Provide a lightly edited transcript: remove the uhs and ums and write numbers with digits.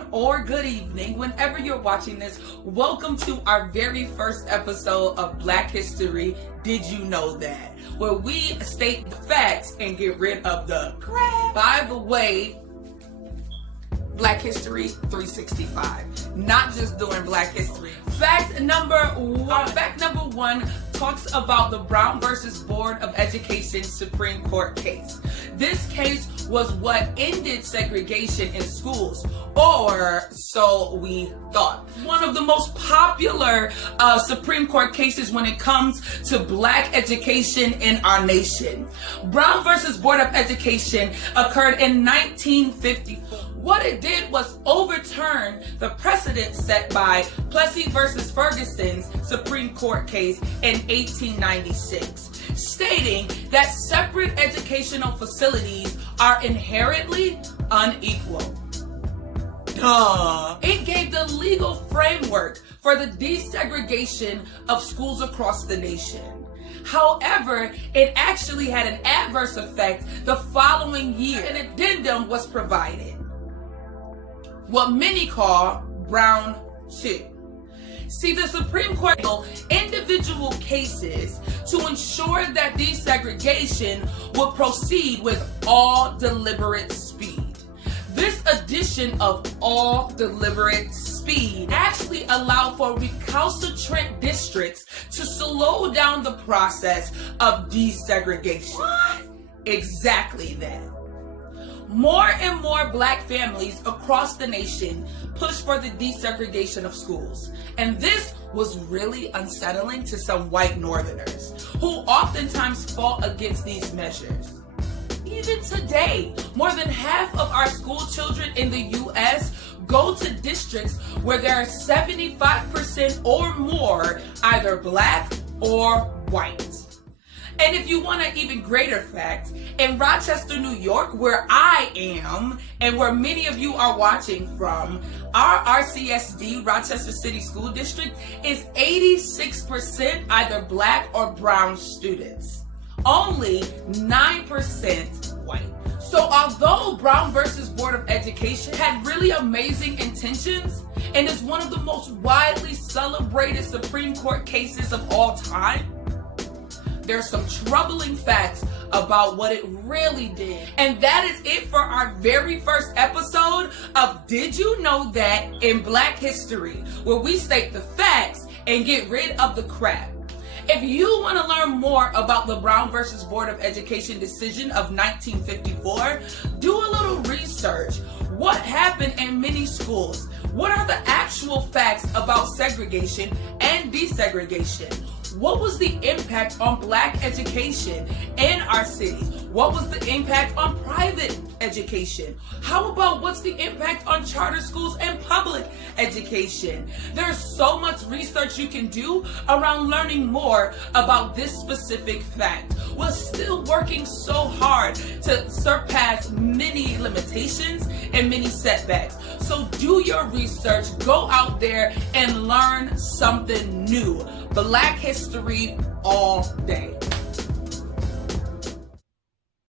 afternoon, or good evening, whenever you're watching this. Welcome to our very first episode of Black History, Did You Know That? Where we state the facts and get rid of the crap. By the way, Black History 365. Not just doing Black History. Fact number one talks about the Brown versus Board of Education Supreme Court case. This case was what ended segregation in schools, or so we thought. One of the most popular Supreme Court cases when it comes to Black education in our nation. Brown versus Board of Education occurred in 1954. What it did was overturn the precedent set by Plessy versus Ferguson's Supreme Court case in 1896, stating that separate educational facilities are inherently unequal. Duh. It gave the legal framework for the desegregation of schools across the nation. However, it actually had an adverse effect the following year. An addendum was provided, what many call Brown 2. See, the Supreme Court handled individual cases to ensure that desegregation would proceed with all deliberate speed. This addition of all deliberate speed actually allowed for recalcitrant districts to slow down the process of desegregation. What? Exactly that. More and more Black families across the nation pushed for the desegregation of schools. And this was really unsettling to some white Northerners who oftentimes fought against these measures. Even today, more than half of our school children in the U.S. go to districts where there are 75% or more either Black or white. And if you want an even greater fact, in Rochester, New York, where I am and where many of you are watching from, our RCSD, Rochester City School District, is 86% either Black or brown students. Only 9% white. So although Brown versus Board of Education had really amazing intentions and is one of the most widely celebrated Supreme Court cases of all time, there's some troubling facts about what it really did. And that is it for our very first episode of Did You Know That in Black History, where we state the facts and get rid of the crap. If you want to learn more about the Brown versus Board of Education decision of 1954, do a little research. What happened in many schools? What are the actual facts about segregation and desegregation? What was the impact on Black education in our cities? What was the impact on private education? How about what's the impact on charter schools and public education? There's so much research you can do around learning more about this specific fact. We're still working so hard to surpass many limitations and many setbacks. So do your research, go out there and learn something new. Black history all day.